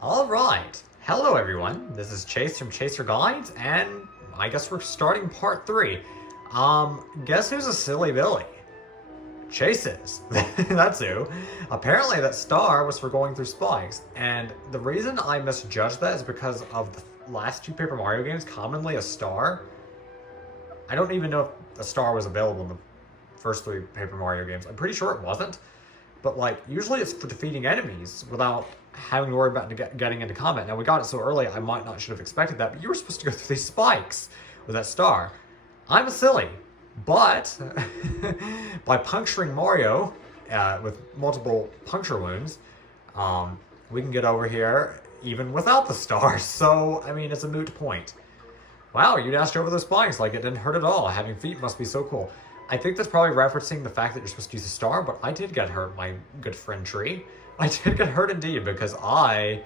Alright, hello everyone, this is Chase from Chaser Guides, and I guess we're starting part 3. Guess who's a silly Billy? Chase is. That's who. Apparently that star was for going through spikes, and the reason I misjudged that is because of the last 2 Paper Mario games, commonly a star. I don't even know if a star was available in the first 3 Paper Mario games. I'm pretty sure it wasn't. But, like, usually it's for defeating enemies without having to worry about getting into combat. Now, we got it so early, I might not should have expected that, but you were supposed to go through these spikes with that star. I'm a silly, but by puncturing Mario with multiple puncture wounds, we can get over here even without the star. So, I mean, it's a moot point. Wow, you dashed over those spikes like it didn't hurt at all. Having feet must be so cool. I think that's probably referencing the fact that you're supposed to use a star, but I did get hurt, my good friend Tree. I did get hurt indeed, because I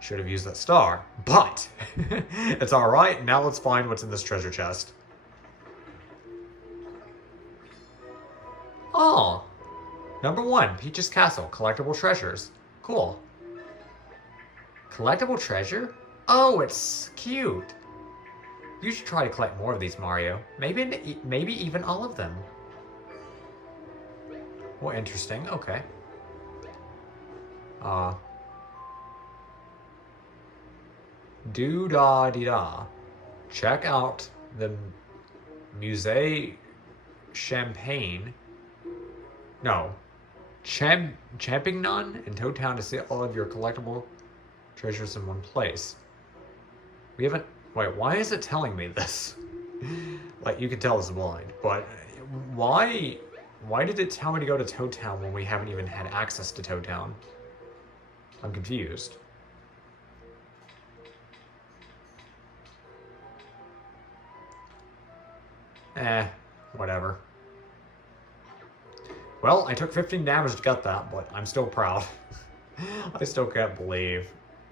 should have used that star. But, it's alright, now let's find what's in this treasure chest. Oh, number 1, Peach's Castle, collectible treasures. Cool. Collectible treasure? Oh, it's cute. You should try to collect more of these, Mario. Maybe even all of them. Well, interesting. Okay. Do-da-dee-da. Check out the Musée Champagne. No. Champignon in Toad Town to see all of your collectible treasures in one place. We haven't... Wait, why is it telling me this? Like, you can tell it's blind, but why did it tell me to go to Toad Town when we haven't even had access to Toad Town? I'm confused. Whatever. Well, I took 15 damage to get that, but I'm still proud. I still can't believe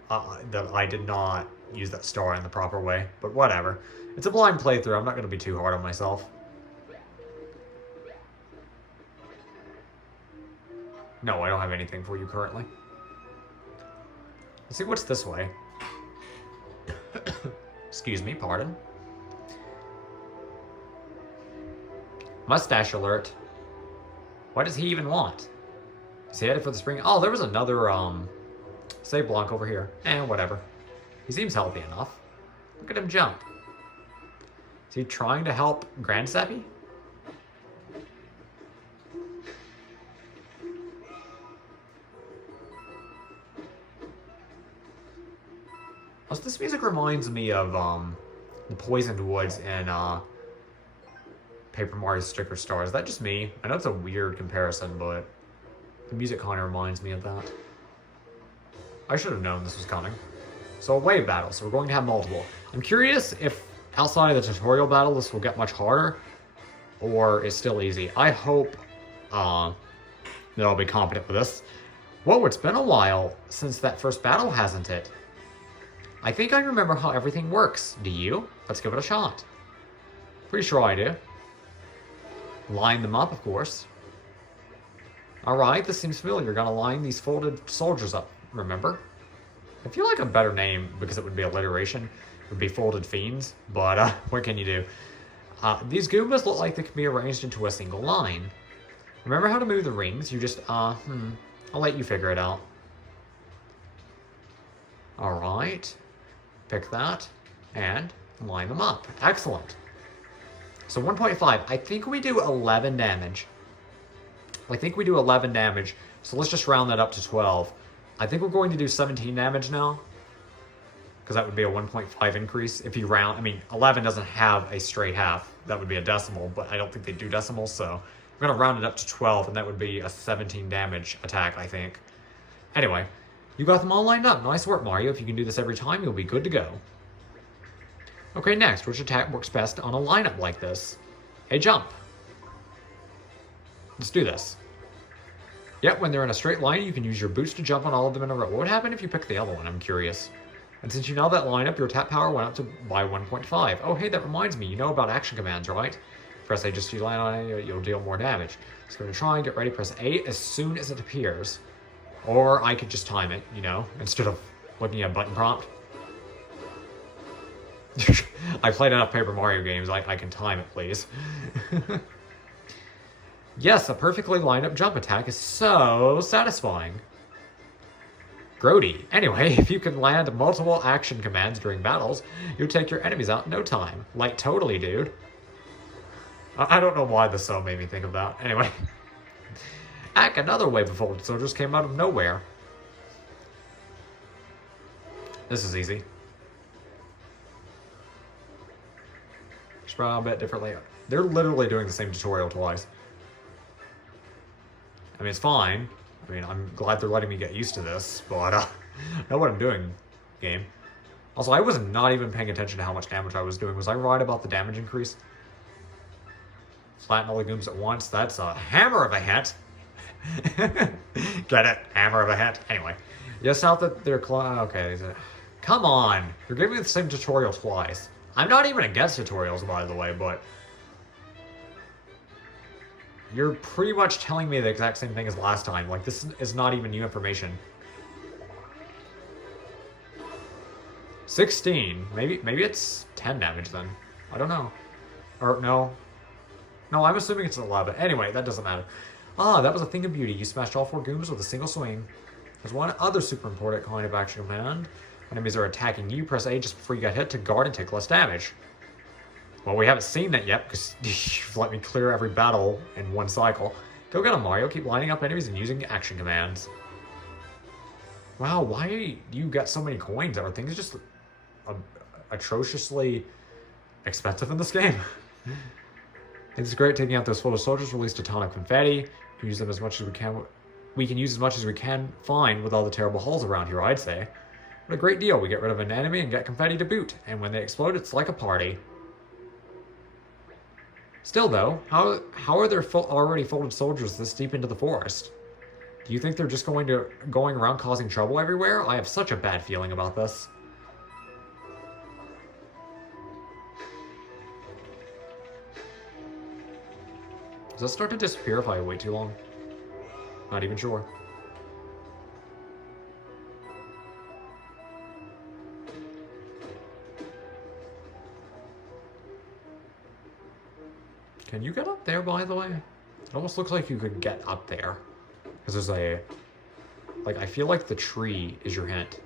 that I did not use that star in the proper way, but whatever. It's a blind playthrough, I'm not going to be too hard on myself. No, I don't have anything for you currently. Let's see what's this way. Excuse me, pardon. Mustache alert. What does he even want? Is he headed for the spring? Oh, there was another, save block over here. Whatever. He seems healthy enough. Look at him jump. Is he trying to help Grandsappy? Also, this music reminds me of the Poisoned Woods in Paper Mario Sticker Star. Is that just me? I know it's a weird comparison, but the music kind of reminds me of that. I should have known this was coming. So a wave battle, so we're going to have multiple. I'm curious if outside of the tutorial battle this will get much harder, or it's still easy. I hope that I'll be competent with this. Whoa, it's been a while since that first battle, hasn't it? I think I remember how everything works. Do you? Let's give it a shot. Pretty sure I do. Line them up, of course. Alright, this seems familiar. You're gonna line these folded soldiers up, remember? I feel like a better name, because it would be alliteration, would be Folded Fiends, but what can you do? These Goombas look like they can be arranged into a single line. Remember how to move the rings? You just, I'll let you figure it out. Alright. Pick that, and line them up. Excellent. So 1.5, I think we do 11 damage. So let's just round that up to 12. I think we're going to do 17 damage now, because that would be a 1.5 increase. If you round, I mean, 11 doesn't have a straight half. That would be a decimal, but I don't think they do decimals, so we're going to round it up to 12, and that would be a 17 damage attack, I think. Anyway, you got them all lined up. Nice work, Mario. If you can do this every time, you'll be good to go. Okay, next, which attack works best on a lineup like this? A jump. Let's do this. Yep, when they're in a straight line, you can use your boots to jump on all of them in a row. What would happen if you picked the other one? I'm curious. And since you know that lineup, your attack power went up by 1.5. Oh, hey, that reminds me. You know about action commands, right? Press A just to land on it, you'll deal more damage. So I'm going to try and get ready. Press A as soon as it appears. Or I could just time it, you know, instead of Looking at button prompt. I played enough Paper Mario games, I can time it, please. Yes, a perfectly lined up jump attack is so satisfying. Grody. Anyway, if you can land multiple action commands during battles, you'll take your enemies out in no time. Like, totally, dude. I don't know why this so made me think of that. Anyway. Heck, another wave of folded soldiers came out of nowhere. This is easy. Spread out a bit differently. They're literally doing the same tutorial twice. I mean, it's fine. I mean, I'm glad they're letting me get used to this, but I know what I'm doing, game. Also, I was not even paying attention to how much damage I was doing. Was I right about the damage increase? Flatten all the gooms at once. That's a hammer of a hit. Get it? Hammer of a hit. Anyway. Yes, out that they're okay. Come on. You're giving me the same tutorial twice. I'm not even against tutorials, by the way, but you're pretty much telling me the exact same thing as last time. Like, this is not even new information. 16. Maybe it's 10 damage then. I don't know. Or, no. No, I'm assuming it's 11. Anyway, that doesn't matter. Ah, that was a thing of beauty. You smashed all 4 gooms with a single swing. There's one other super important kind of action command. Enemies are attacking you. Press A just before you get hit to guard and take less damage. Well, we haven't seen that yet because you've let me clear every battle in one cycle. Go get them, Mario. Keep lining up enemies and using action commands. Wow, why do you get so many coins? Are things just atrociously expensive in this game? It's great taking out those folded soldiers. Released a ton of confetti. We can use them as much as we can. We can use as much as we can find with all the terrible holes around here, I'd say. What a great deal. We get rid of an enemy and get confetti to boot. And when they explode, it's like a party. Still, though, how are there already folded soldiers this deep into the forest? Do you think they're just going around causing trouble everywhere? I have such a bad feeling about this. Does this start to disappear if I wait too long? Not even sure. Can you get up there, by the way? It almost looks like you could get up there. Because there's a... Like, I feel like the tree is your hint.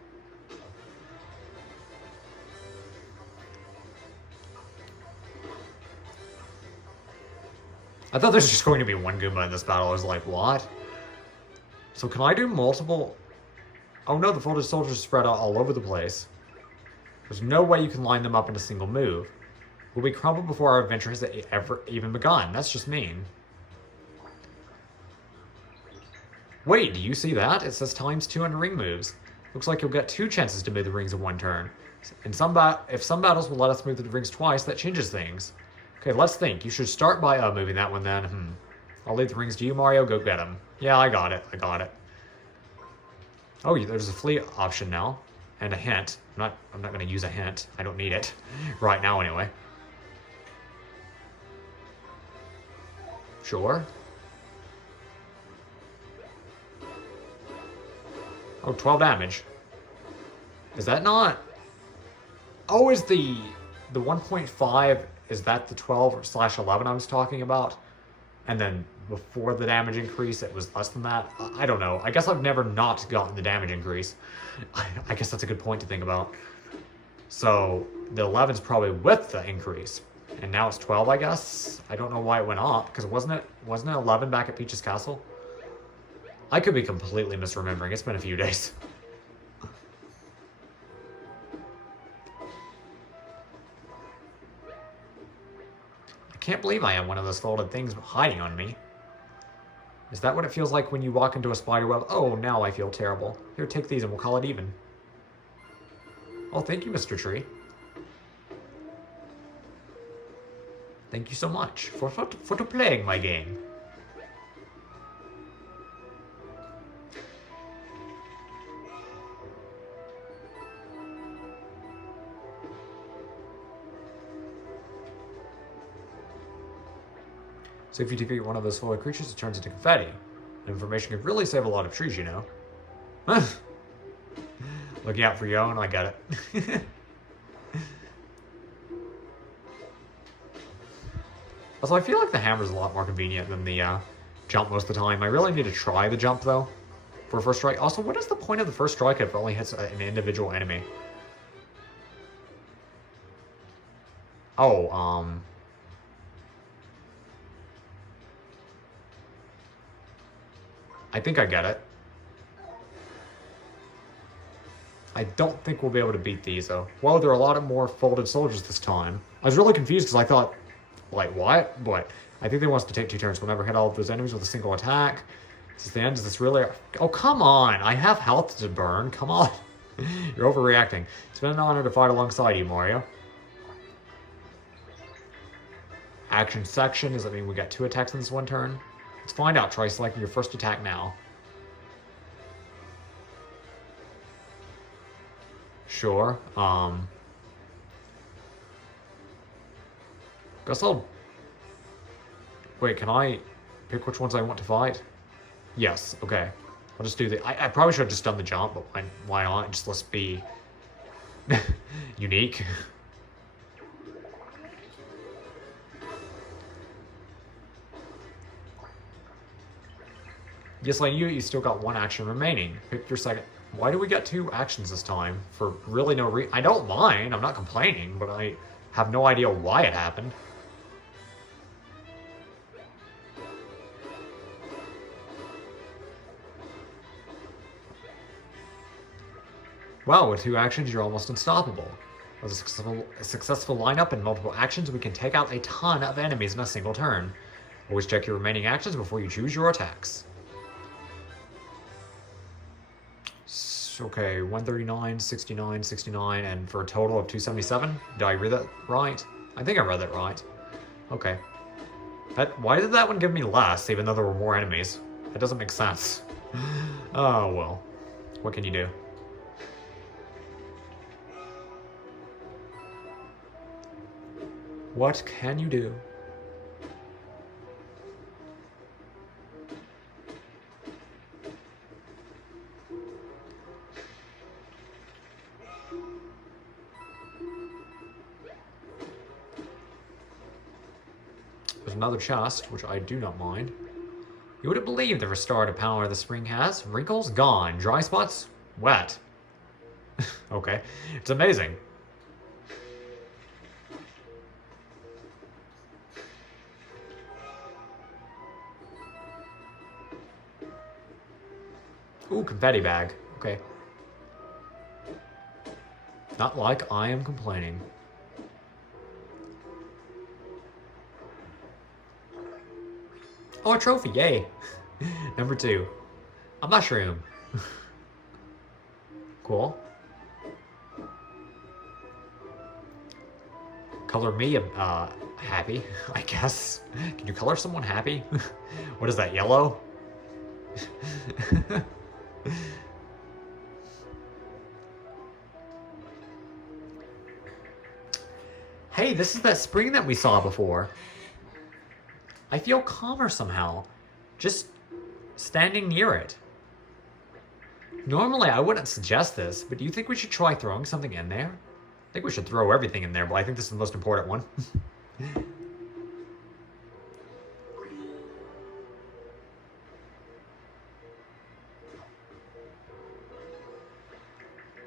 I thought there's just going to be one Goomba in this battle. I was like, what? So can I do multiple... Oh no, the folded soldiers spread out all over the place. There's no way you can line them up in a single move. Will we crumble before our adventure has ever even begun? That's just mean. Wait, do you see that? It says ×2 on ring moves. Looks like you'll get 2 chances to move the rings in one turn. And if some battles will let us move the rings twice, that changes things. Okay, let's think. You should start by moving that one then. I'll leave the rings to you, Mario. Go get them. Yeah, I got it. Oh, there's a flee option now. And a hint. I'm not going to use a hint. I don't need it. Right now, anyway. Sure. Oh, 12 damage. Is that not... Oh, is the 1.5... Is that the 12/11 I was talking about? And then before the damage increase, it was less than that? I don't know. I guess I've never not gotten the damage increase. I guess that's a good point to think about. So the 11's probably with the increase. And now it's 12, I guess? I don't know why it went up, because wasn't it 11 back at Peach's Castle? I could be completely misremembering. It's been a few days. I can't believe I have one of those folded things hiding on me. Is that what it feels like when you walk into a spider web? Oh, now I feel terrible. Here, take these and we'll call it even. Oh, thank you, Mr. Tree. Thank you so much for playing my game. So if you defeat one of those folded creatures, it turns into confetti. Information could really save a lot of trees, you know. Looking out for your own, I get it. Also, I feel like the hammer is a lot more convenient than the jump most of the time. I really need to try the jump, though, for first strike. Also, what is the point of the first strike if it only hits an individual enemy? Oh, I think I get it. I don't think we'll be able to beat these, though. Well, there are a lot of more folded soldiers this time. I was really confused because I thought, like, what? But I think they want us to take 2 turns. We'll never hit all of those enemies with a single attack. Is this the end? Is this really... Oh, come on! I have health to burn. Come on. You're overreacting. It's been an honor to fight alongside you, Mario. Action section. Does that mean we got 2 attacks in this one turn? Let's find out. Try selecting your first attack now. Sure. Guess I'll... Wait, can I pick which ones I want to fight? Yes, okay. I'll just do the... I probably should have just done the jump, but why not? Just let's be... unique. Yes, I knew you still got 1 action remaining. Pick your second... Why do we get 2 actions this time? For really no reason. I don't mind, I'm not complaining, but I have no idea why it happened. Wow, with 2 actions, you're almost unstoppable. With a successful lineup and multiple actions, we can take out a ton of enemies in a single turn. Always check your remaining actions before you choose your attacks. Okay, 139, 69, 69, and for a total of 277? Did I read that right? I think I read that right. Okay. Why did that one give me less, even though there were more enemies? That doesn't make sense. Oh, well. What can you do? What can you do? There's another chest, which I do not mind. You wouldn't believe the restorative power the spring has. Wrinkles gone. Dry spots wet. Okay. It's amazing. Ooh, confetti bag. Okay. Not like I am complaining. Oh, a trophy, yay. Number 2. A mushroom. Cool. Color me happy, I guess. Can you color someone happy? What is that, yellow? Hey, this is that spring that we saw before. I feel calmer somehow, just standing near it. Normally, I wouldn't suggest this, but do you think we should try throwing something in there? I think we should throw everything in there, but I think this is the most important one.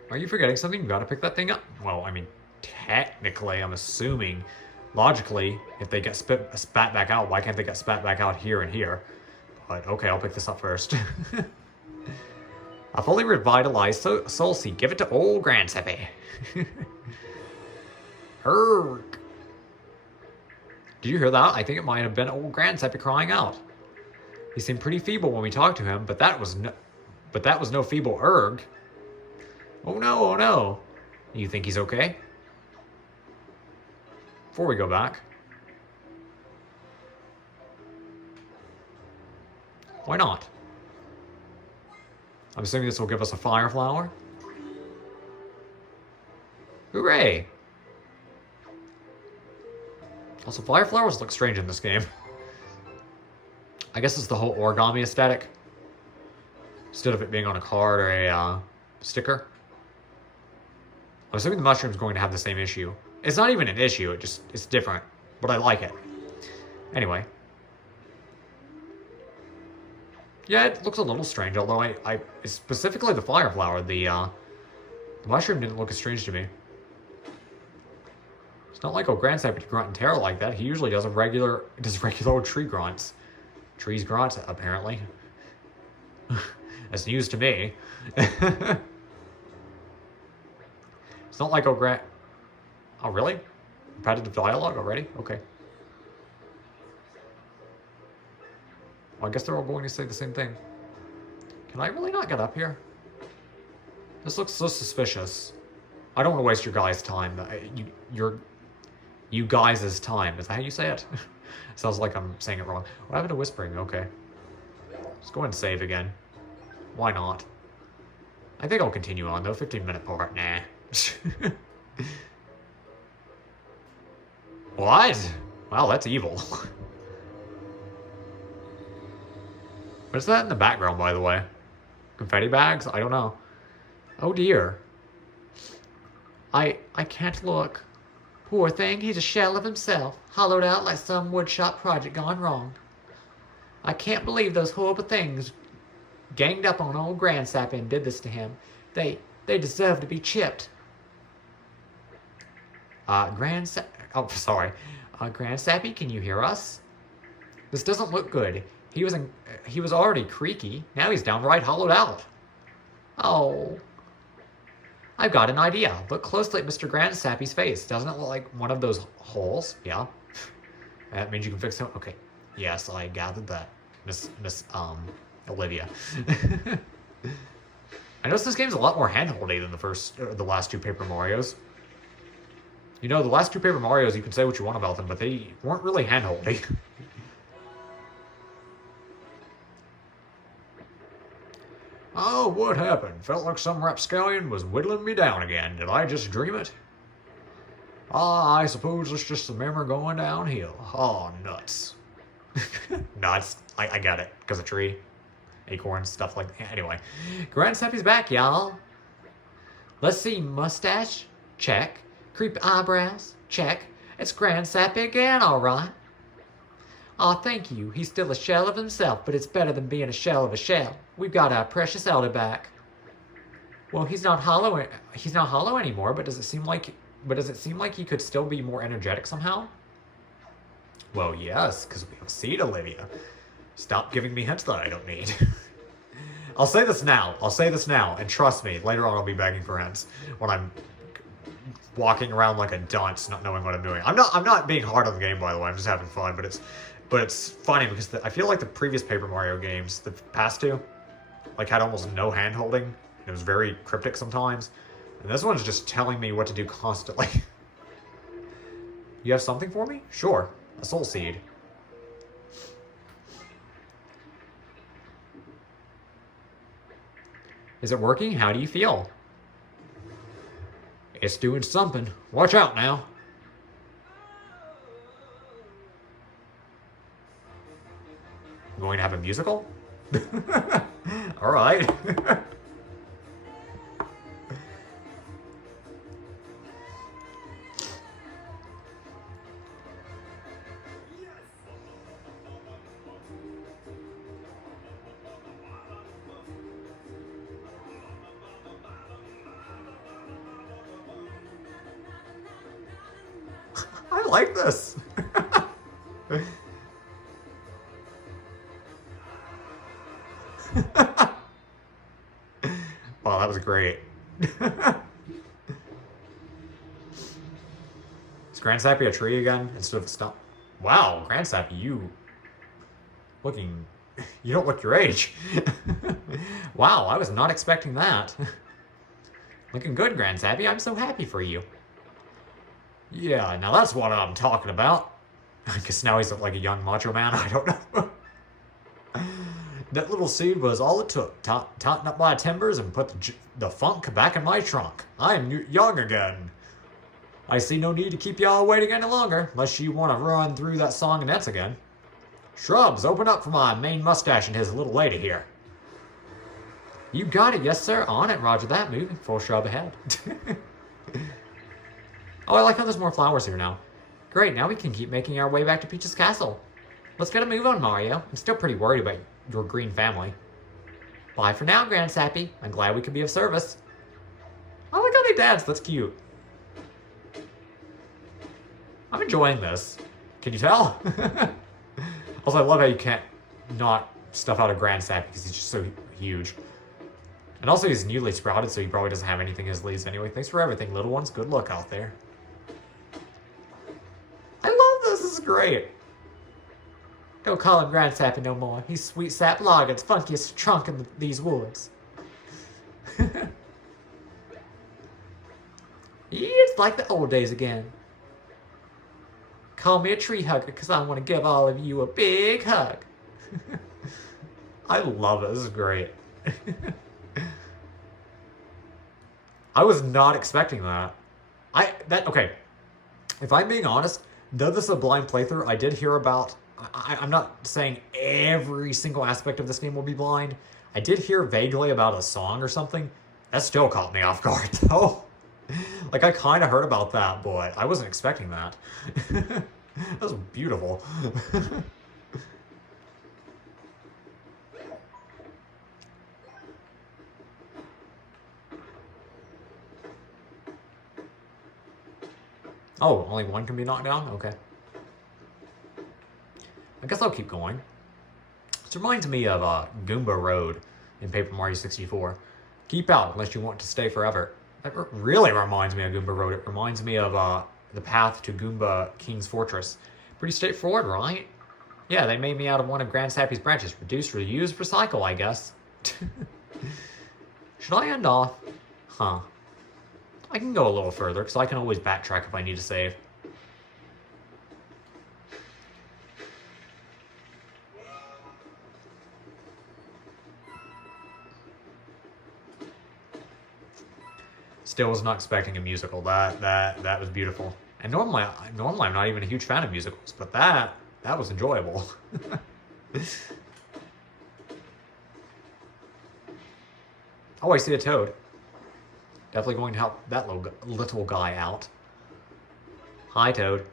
Are you forgetting something? You gotta pick that thing up. Well, I mean, technically, I'm assuming, logically, if they get spat back out, why can't they get spat back out here and here? But okay, I'll pick this up first. A fully revitalized soul seed. Give it to old Grandsappy. Herg. Did you hear that? I think it might have been old Grandsappy crying out. He seemed pretty feeble when we talked to him, but that was no feeble erg. Oh no, oh no. You think he's okay? Before we go back. Why not? I'm assuming this will give us a fire flower. Hooray! Also, fire flowers look strange in this game. I guess it's the whole origami aesthetic. Instead of it being on a card or a sticker. I'm assuming the mushroom's going to have the same issue. It's not even an issue, it's different. But I like it. Anyway. Yeah, it looks a little strange, although it's specifically the fire flower, the mushroom didn't look as strange to me. It's not like Grandsappy grunt and terror like that. He usually does regular old tree grunts. Trees grunt, apparently. That's news to me. It's not like Oh, really? Repetitive dialogue already? Okay. Well, I guess they're all going to say the same thing. Can I really not get up here? This looks so suspicious. I don't want to waste your guys' time. You guys' time. Is that how you say it? Sounds like I'm saying it wrong. What happened to whispering? Okay. Let's go ahead and save again. Why not? I think I'll continue on, though. 15-minute part. Nah. What? Wow, that's evil. What's that in the background, by the way? Confetti bags? I don't know. Oh dear. I can't look. Poor thing, he's a shell of himself, hollowed out like some woodshop project gone wrong. I can't believe those horrible things ganged up on old Grandsappy and did this to him. They deserve to be chipped. Grandsappy, can you hear us? This doesn't look good. He was already creaky. Now he's downright hollowed out. Oh. I've got an idea. Look closely at Mr. Grandsappy's face. Doesn't it look like one of those holes? Yeah. That means you can fix him. Okay. Yes, I gathered that. Miss Olivia. I noticed this game's a lot more handholdy than the last two Paper Marios. You know, the last two Paper Marios, you can say what you want about them, but they weren't really handholdy. Oh, what happened? Felt like some rapscallion was whittling me down again. Did I just dream it? Ah, I suppose it's just the memory going downhill. Oh, nuts. Nuts. I got it. Because of tree. Acorns, stuff like that. Anyway. Grandsappy's back, y'all. Let's see. Mustache? Check. Creepy eyebrows? Check. It's Grandsappy again, all right. Aw, thank you. He's still a shell of himself, but it's better than being a shell of a shell. We've got our precious elder back. Well, he's not hollow anymore, but does it seem like he could still be more energetic somehow? Well, yes, because we have a seed, Olivia. Stop giving me hints that I don't need. I'll say this now, and trust me, later on I'll be begging for hints when I'm walking around like a dunce, not knowing what I'm doing. I'm not being hard on the game, by the way. I'm just having fun, but it's funny because I feel like the previous Paper Mario games, the past two, like had almost no hand-holding. It was very cryptic sometimes. And this one's just telling me what to do constantly. You have something for me? Sure. A soul seed. Is it working? How do you feel? It's doing something. Watch out now. I'm going to have a musical? All right. I like this. Wow, that was great. Is Grandsappy a tree again instead of a stump? Wow, Grandsappy, you don't look your age. Wow, I was not expecting that. Looking good, Grandsappy. I'm so happy for you. Yeah, now that's what I'm talking about. I guess now he's like a young macho man. I don't know. That little seed was all it took. Tighten up my timbers and put the funk back in my trunk. I am young again. I see no need to keep y'all waiting any longer, unless you want to run through that song and dance again. Shrubs, open up for my main mustache and his little lady here. You got it, yes sir. On it, roger that. Moving full shrub ahead. Oh, I like how there's more flowers here now. Great, now we can keep making our way back to Peach's castle. Let's get a move on, Mario. I'm still pretty worried about your green family. Bye for now, Grandsappy. I'm glad we could be of service. I like how they dance. That's cute. I'm enjoying this. Can you tell? Also, I love how you can't knock stuff out of Grandsappy because he's just so huge. And also, he's newly sprouted, so he probably doesn't have anything in his leaves anyway. Thanks for everything, little ones. Good luck out there. I love this. This is great. Don't call him Grandsappy no more. He's Sweet Sap Logger's funkiest trunk in these woods. It's like the old days again. Call me a tree hugger because I want to give all of you a big hug. I love it. This is great. I was not expecting that. Okay. If I'm being honest, though this is a blind playthrough, I did hear about... I'm not saying every single aspect of this game will be blind. I did hear vaguely about a song or something. That still caught me off guard, though. Like, I kind of heard about that, but I wasn't expecting that. That was beautiful. Oh, only one can be knocked down? Okay. I guess I'll keep going. This reminds me of Goomba Road in Paper Mario 64. Keep out unless you want to stay forever. That really reminds me of Goomba Road. It reminds me of the path to Goomba King's Fortress. Pretty straightforward, right? Yeah, they made me out of one of Grandsappy's branches. Reduce, reuse, recycle, I guess. Should I end off? Huh. I can go a little further, because I can always backtrack if I need to save. Still was not expecting a musical. That was beautiful. And normally I'm not even a huge fan of musicals, but that was enjoyable. Oh, I see a toad. Definitely going to help that little guy out. Hi, Toad.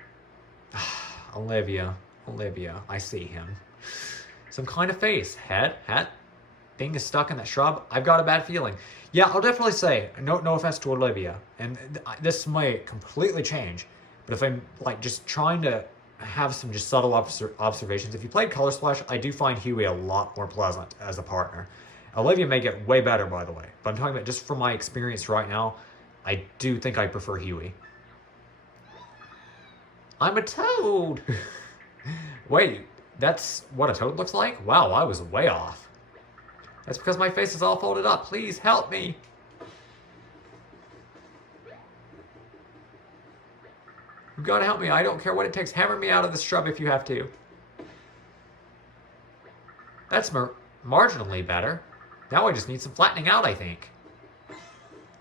Olivia, I see him. Some kind of face. Hat. Thing is stuck in that shrub. I've got a bad feeling. Yeah, I'll definitely say, no offense to Olivia, and this might completely change, but if I'm like just trying to have some just subtle observations, if you played Color Splash, I do find Huey a lot more pleasant as a partner. Olivia may get way better, by the way, but I'm talking about just from my experience right now, I do think I prefer Huey. I'm a toad! Wait, that's what a toad looks like? Wow, I was way off. That's because my face is all folded up. Please help me. You've got to help me. I don't care what it takes. Hammer me out of this shrub if you have to. That's marginally better. Now I just need some flattening out, I think.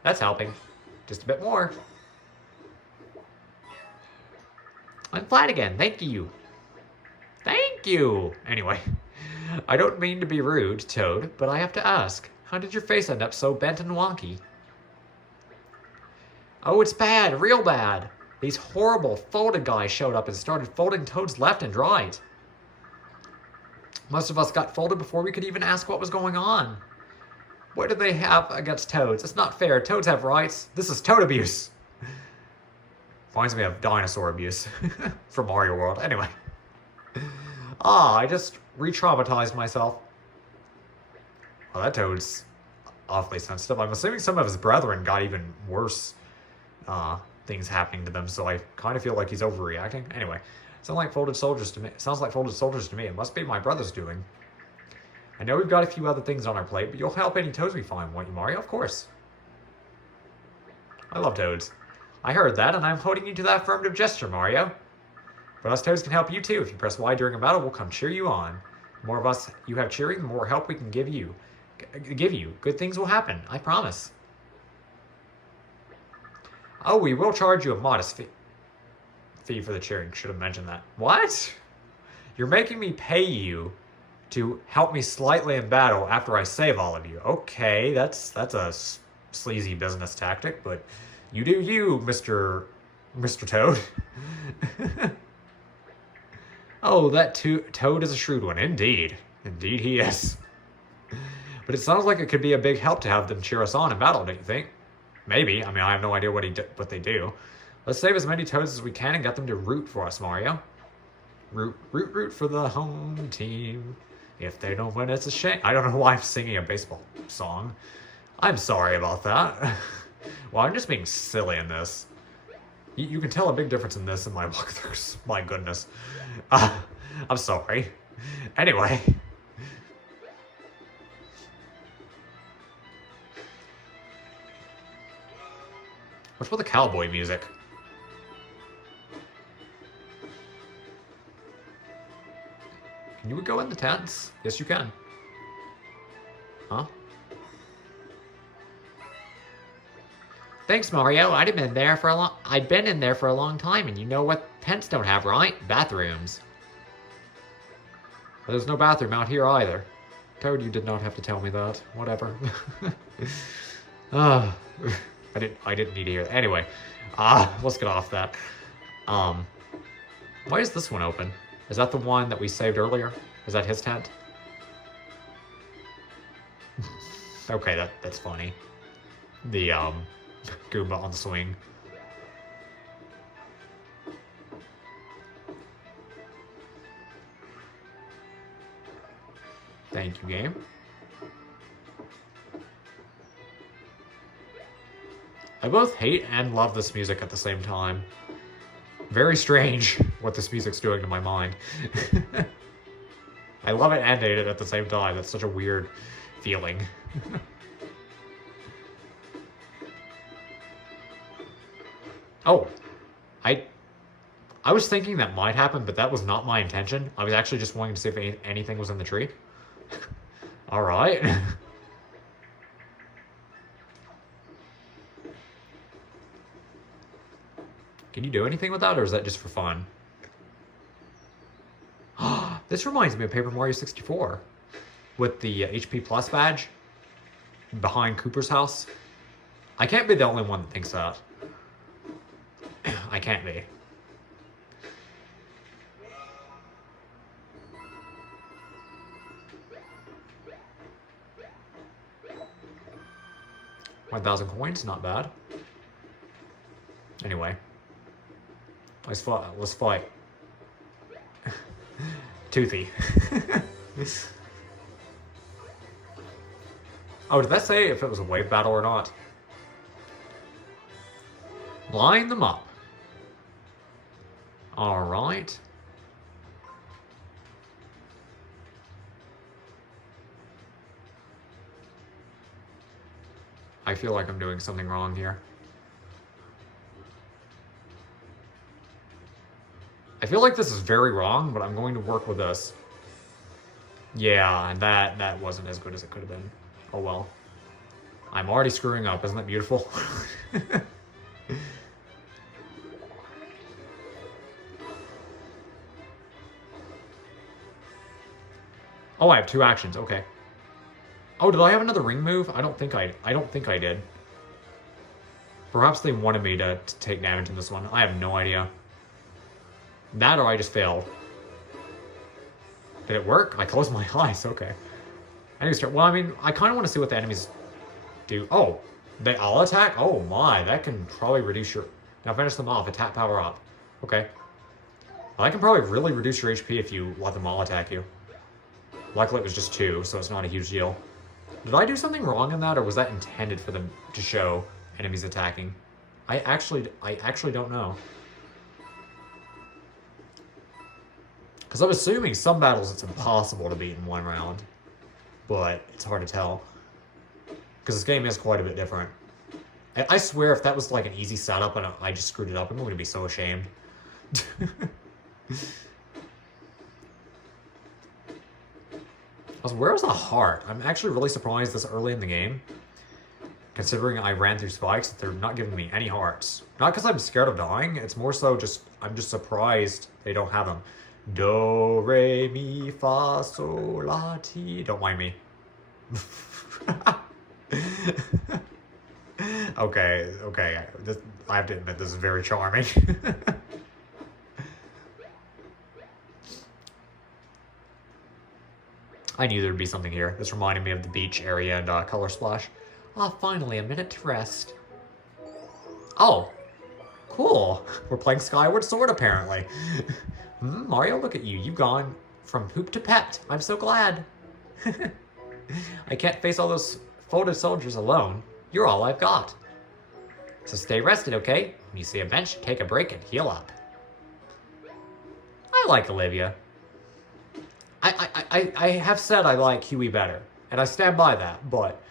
That's helping. Just a bit more. I'm flat again. Thank you. Thank you. Anyway. I don't mean to be rude, Toad, but I have to ask, how did your face end up so bent and wonky? Oh, it's bad, real bad. These horrible folded guys showed up and started folding Toad's left and right. Most of us got folded before we could even ask what was going on. What do they have against Toads? It's not fair. Toads have rights. This is Toad abuse. Reminds me of dinosaur abuse from Mario World. Anyway. I just re-traumatized myself. Well, that Toad's awfully sensitive. I'm assuming some of his brethren got even worse things happening to them, so I kind of feel like he's overreacting. Anyway, sounds like folded soldiers to me. It must be my brother's doing. I know we've got a few other things on our plate, but you'll help any toads we find, won't you, Mario? Of course. I love toads. I heard that, and I'm holding you to that affirmative gesture, Mario. But us toads can help you too. If you press Y during a battle, we'll come cheer you on. The more of us you have cheering, the more help we can give you. Good things will happen, I promise. Oh, we will charge you a modest fee for the cheering. Should have mentioned that. What? You're making me pay you to help me slightly in battle after I save all of you. Okay, that's a sleazy business tactic, but you do you, Mr. Mr. Toad. Oh, that Toad is a shrewd one. Indeed. Indeed he is. But it sounds like it could be a big help to have them cheer us on in battle, don't you think? Maybe. I mean, I have no idea what they do. Let's save as many Toads as we can and get them to root for us, Mario. Root for the home team. If they don't win, it's a shame. I don't know why I'm singing a baseball song. I'm sorry about that. Well, I'm just being silly in this. You can tell a big difference in this and my walkthroughs. My goodness. I'm sorry. Anyway. What's with the cowboy music? Can you go in the tents? Yes, you can. Huh? Thanks, Mario. I'd been in there for a long time, and you know what tents don't have, right? Bathrooms. But there's no bathroom out here either. Toad, you did not have to tell me that. Whatever. I didn't need to hear that. Anyway, let's get off that. Why is this one open? Is that the one that we saved earlier? Is that his tent? Okay, that's funny. The Goomba on the swing. Thank you, game. I both hate and love this music at the same time. Very strange what this music's doing to my mind. I love it and hate it at the same time. That's such a weird feeling. Oh, I was thinking that might happen, but that was not my intention. I was actually just wanting to see if anything was in the tree. All right. Can you do anything with that, or is that just for fun? This reminds me of Paper Mario 64 with the HP Plus badge behind Cooper's house. I can't be the only one that thinks that. I can't be. $1,000 not bad. Anyway, let's fight. Toothy. Oh, did that say if it was a wave battle or not? Line them up. All right. I feel like I'm doing something wrong here. I feel like this is very wrong, but I'm going to work with this. Yeah, and that wasn't as good as it could have been. Oh well. I'm already screwing up, isn't that beautiful? Oh, I have 2 actions, okay. Oh, did I have another ring move? I don't think I did. Perhaps they wanted me to take damage in this one. I have no idea. That or I just failed. Did it work? I closed my eyes, okay. Well, I mean, I kind of want to see what the enemies do. Oh, they all attack? Oh my, that can probably reduce your... Now finish them off, attack power up. Okay. Well, that can probably really reduce your HP if you let them all attack you. Luckily it was just 2, so it's not a huge deal. Did I do something wrong in that, or was that intended for them to show enemies attacking? I actually don't know. Because I'm assuming some battles it's impossible to beat in 1 round. But it's hard to tell. Because this game is quite a bit different. I swear if that was like an easy setup and I just screwed it up, I'm going to be so ashamed. Where was the heart? I'm actually really surprised this early in the game. Considering I ran through spikes, that they're not giving me any hearts. Not because I'm scared of dying, it's more so just, I'm just surprised they don't have them. Do, re, mi, fa, sol, la, ti. Don't mind me. Okay, okay. I have to admit, this is very charming. I knew there'd be something here. This reminded me of the beach area and Color Splash. Ah, finally, a minute to rest. Oh, cool. We're playing Skyward Sword, apparently. Mario, look at you. You've gone from poop to pet. I'm so glad. I can't face all those folded soldiers alone. You're all I've got. So stay rested, okay? When you see a bench, take a break and heal up. I like Olivia. I have said I like Huey better, and I stand by that, but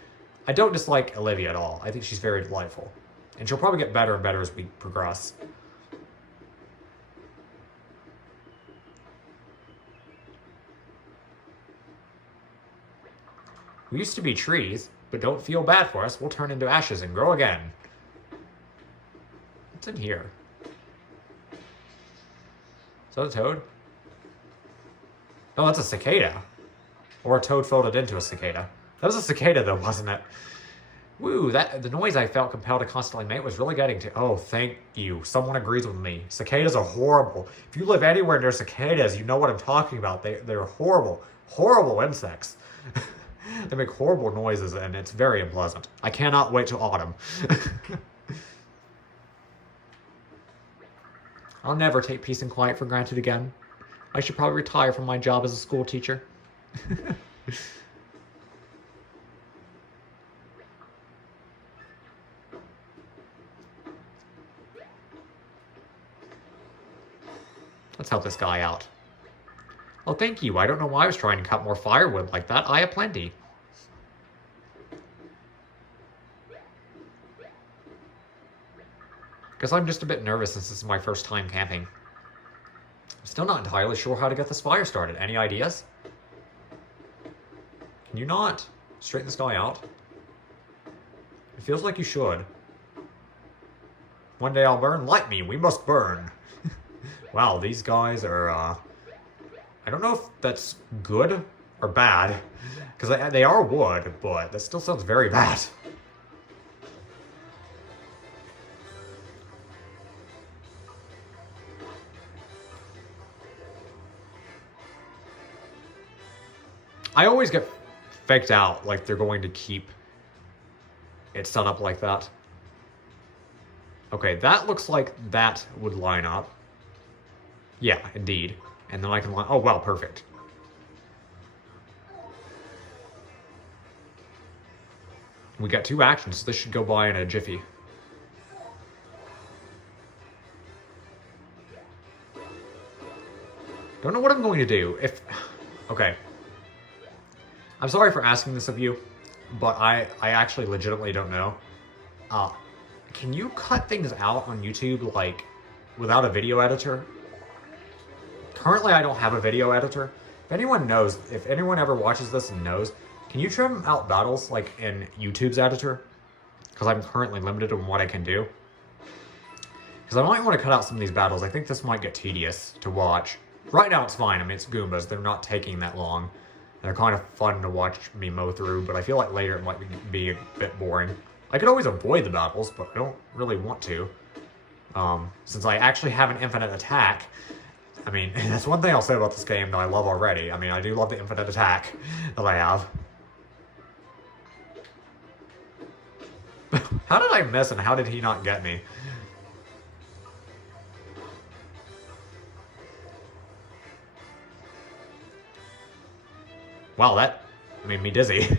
I don't dislike Olivia at all. I think she's very delightful. And she'll probably get better and better as we progress. We used to be trees, but don't feel bad for us. We'll turn into ashes and grow again. What's in here? Is that a toad? Oh, that's a cicada. Or a toad folded into a cicada. That was a cicada, though, wasn't it? Woo, the noise I felt compelled to constantly make was really getting to... Oh, thank you. Someone agrees with me. Cicadas are horrible. If you live anywhere near cicadas, you know what I'm talking about. They're horrible. Horrible insects. They make horrible noises, and it's very unpleasant. I cannot wait till autumn. I'll never take peace and quiet for granted again. I should probably retire from my job as a school teacher. Let's help this guy out. Oh, thank you. I don't know why I was trying to cut more firewood like that. I have plenty. Guess I'm just a bit nervous since this is my first time camping. I'm still not entirely sure how to get this fire started. Any ideas? Can you not straighten this guy out? It feels like you should. One day I'll burn. Light me. We must burn. Wow, these guys are, I don't know if that's good or bad. Because they are wood, but that still sounds very bad. I always get faked out like they're going to keep it set up like that. Okay, that looks like that would line up. Yeah, indeed. And then I can line... Oh, wow, perfect. We got 2 actions, so this should go by in a jiffy. Don't know what I'm going to do. Okay. I'm sorry for asking this of you, but I actually legitimately don't know. Can you cut things out on YouTube, like, without a video editor? Currently, I don't have a video editor. If anyone knows, if anyone ever watches this and knows, can you trim out battles, like, in YouTube's editor? Because I'm currently limited on what I can do. Because I might want to cut out some of these battles. I think this might get tedious to watch. Right now, it's fine. I mean, it's Goombas. They're not taking that long. They're kind of fun to watch me mow through, but I feel like later it might be a bit boring. I could always avoid the battles, but I don't really want to. Since I actually have an infinite attack, I mean, that's one thing I'll say about this game that I love already. I mean, I do love the infinite attack that I have. How did I miss and how did he not get me? Wow, that made me dizzy.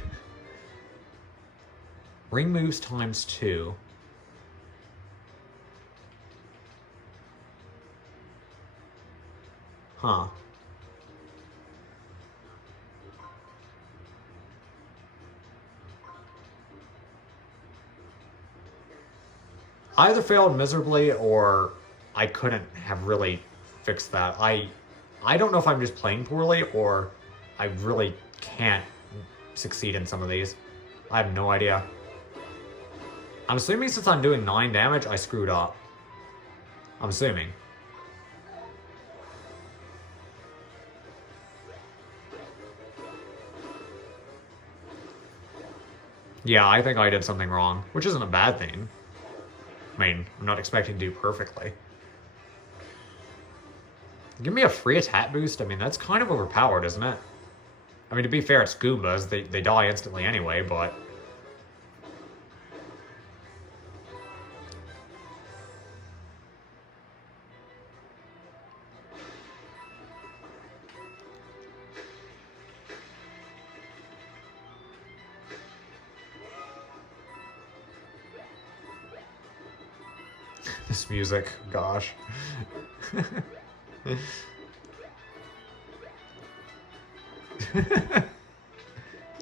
Ring moves times 2. Huh. I either failed miserably or I couldn't have really fixed that. I don't know if I'm just playing poorly or I really can't succeed in some of these. I have no idea. I'm assuming since I'm doing 9 damage, I screwed up. I'm assuming. Yeah, I think I did something wrong, which isn't a bad thing. I mean, I'm not expecting to do perfectly. Give me a free attack boost? I mean, that's kind of overpowered, isn't it? I mean, to be fair, it's Goombas. They die instantly anyway, but... This music, gosh.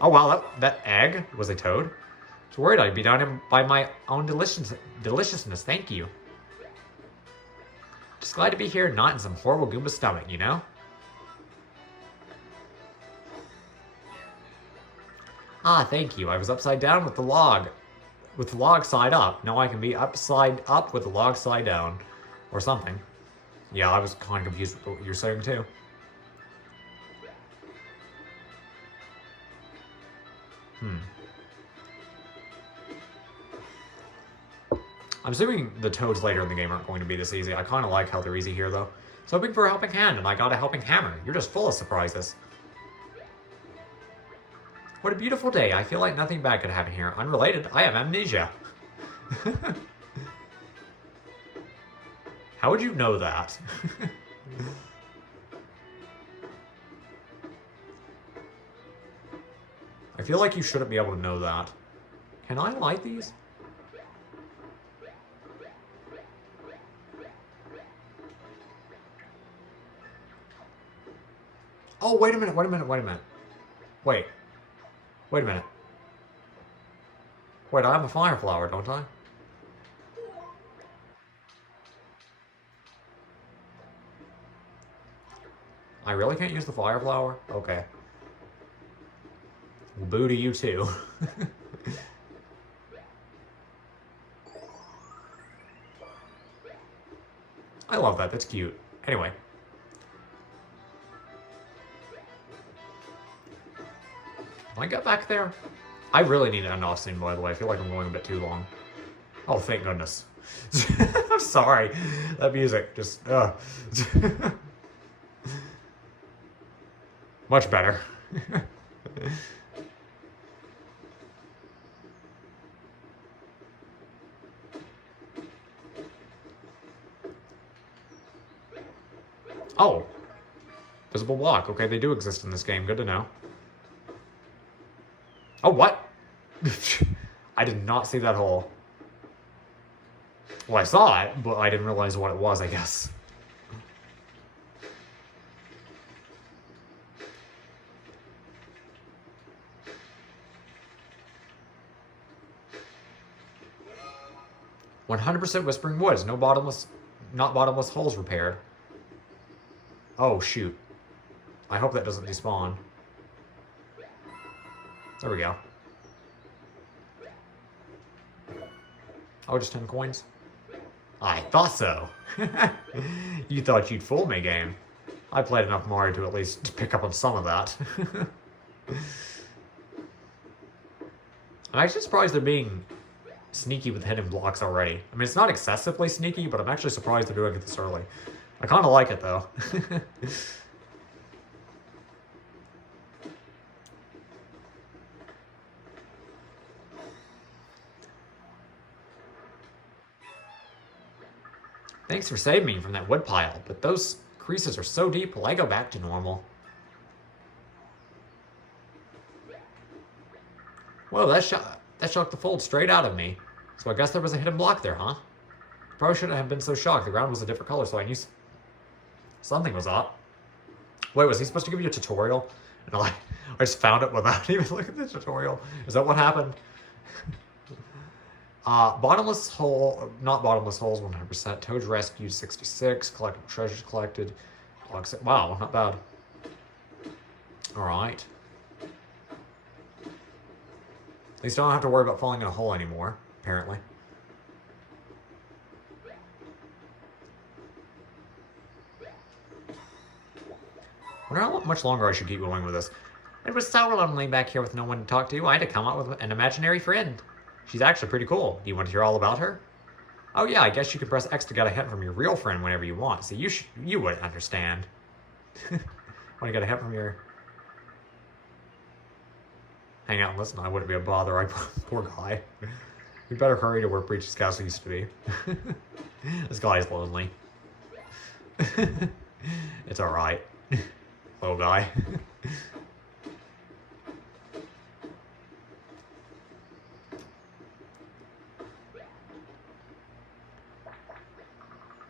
Oh wow, that egg was a toad. I was worried I'd be done by my own deliciousness. Thank you. Just glad to be here, not in some horrible Goomba stomach, you know? Ah, thank you. I was upside down with the log. With the log side up. Now I can be upside up with the log side down. Or something. Yeah, I was kind of confused with what you're saying too. I'm assuming the toads later in the game aren't going to be this easy. I kind of like how they're easy here, though. So hoping for a helping hand, and I got a helping hammer. You're just full of surprises. What a beautiful day. I feel like nothing bad could happen here. Unrelated, I have amnesia. How would you know that? I feel like you shouldn't be able to know that. Can I light these? Oh, wait a minute, wait a minute, wait a minute. Wait. Wait a minute. Wait, I have a fire flower, don't I? I really can't use the fire flower? Okay. Well, boo to you too. I love that, that's cute. Anyway. Can I get back there? I really need to end off soon, by the way. I feel like I'm going a bit too long. Oh, thank goodness. I'm sorry. That music just... Much better. Oh. Visible block. Okay, they do exist in this game. Good to know. Oh, what? I did not see that hole. Well, I saw it, but I didn't realize what it was, I guess. "100% Whispering Woods. Not bottomless holes repaired." Oh, shoot. I hope that doesn't despawn. There we go. Oh, just 10 coins? I thought so. You thought you'd fool me, game. I played enough Mario to at least pick up on some of that. I'm actually surprised they're being sneaky with hidden blocks already. I mean, it's not excessively sneaky, but I'm actually surprised they're doing it this early. I kind of like it, though. Thanks for saving me from that wood pile, but those creases are so deep, will I go back to normal? Whoa, that shocked the fold straight out of me. So I guess there was a hidden block there, huh? Probably shouldn't have been so shocked. The ground was a different color, so I knew something was up. Wait, was he supposed to give you a tutorial? And I just found it without even looking at the tutorial. Is that what happened? Bottomless hole, not bottomless holes, 100%. Toads rescued, 66. Collectible treasures collected. Wow, not bad. Alright. At least I don't have to worry about falling in a hole anymore, apparently. I wonder how much longer I should keep going with this. I was so lonely back here with no one to talk to. I had to come up with an imaginary friend. She's actually pretty cool. Do you want to hear all about her? Oh yeah, I guess you can press X to get a hint from your real friend whenever you want. So you wouldn't understand. Want to get a hint from your... Hang out and listen. I wouldn't be a bother. Poor guy. We better hurry to where Breach's castle used to be. This guy is lonely. It's alright. Little guy.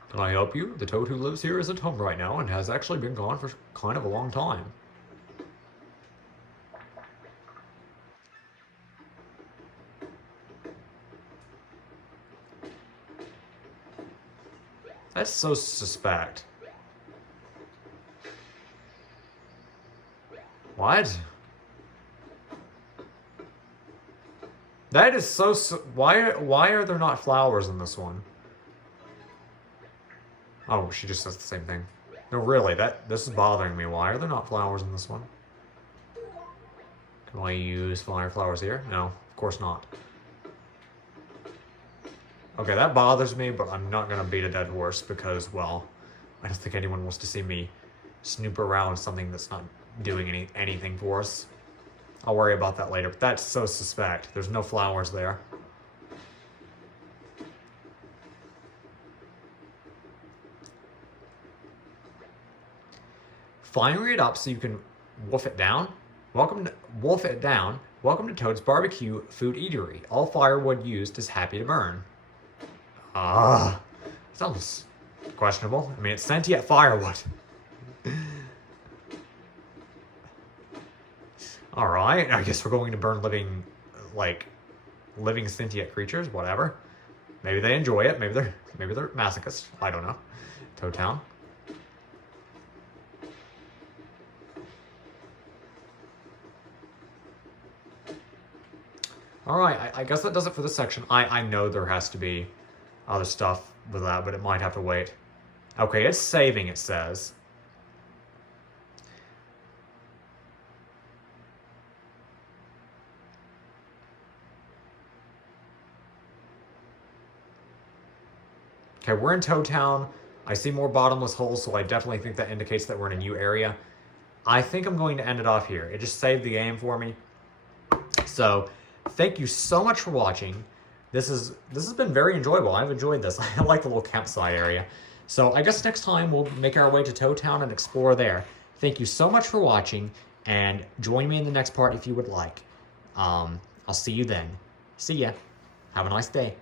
Can I help you? The toad who lives here is at home right now and has actually been gone for kind of a long time. That's so suspect. What? That is so why are there not flowers in this one? Oh, she just says the same thing. No, really, this is bothering me. Why are there not flowers in this one? Can I use fire flowers here? No, of course not. Okay, that bothers me, but I'm not gonna beat a dead horse because, well, I don't think anyone wants to see me snoop around something that's not doing anything for us. I'll worry about that later, but that's so suspect. There's no flowers there. Fire it up so you can wolf it down. Wolf it down. Welcome to Toad's Barbecue Food Eatery. All firewood used is happy to burn. Sounds questionable. I mean, it's sentient firewood. Alright, I guess we're going to burn living sentient creatures, whatever. Maybe they enjoy it, maybe they're masochists. I don't know. Toad Town. Alright, I guess that does it for this section. I know there has to be other stuff with that, but it might have to wait. Okay, it's saving, it says. Okay, we're in Toad Town. I see more bottomless holes, so I definitely think that indicates that we're in a new area. I think I'm going to end it off here. It just saved the game for me. So, thank you so much for watching. This has been very enjoyable. I've enjoyed this. I like the little campsite area. So I guess next time we'll make our way to Toad Town and explore there. Thank you so much for watching, and join me in the next part if you would like. I'll see you then. See ya. Have a nice day.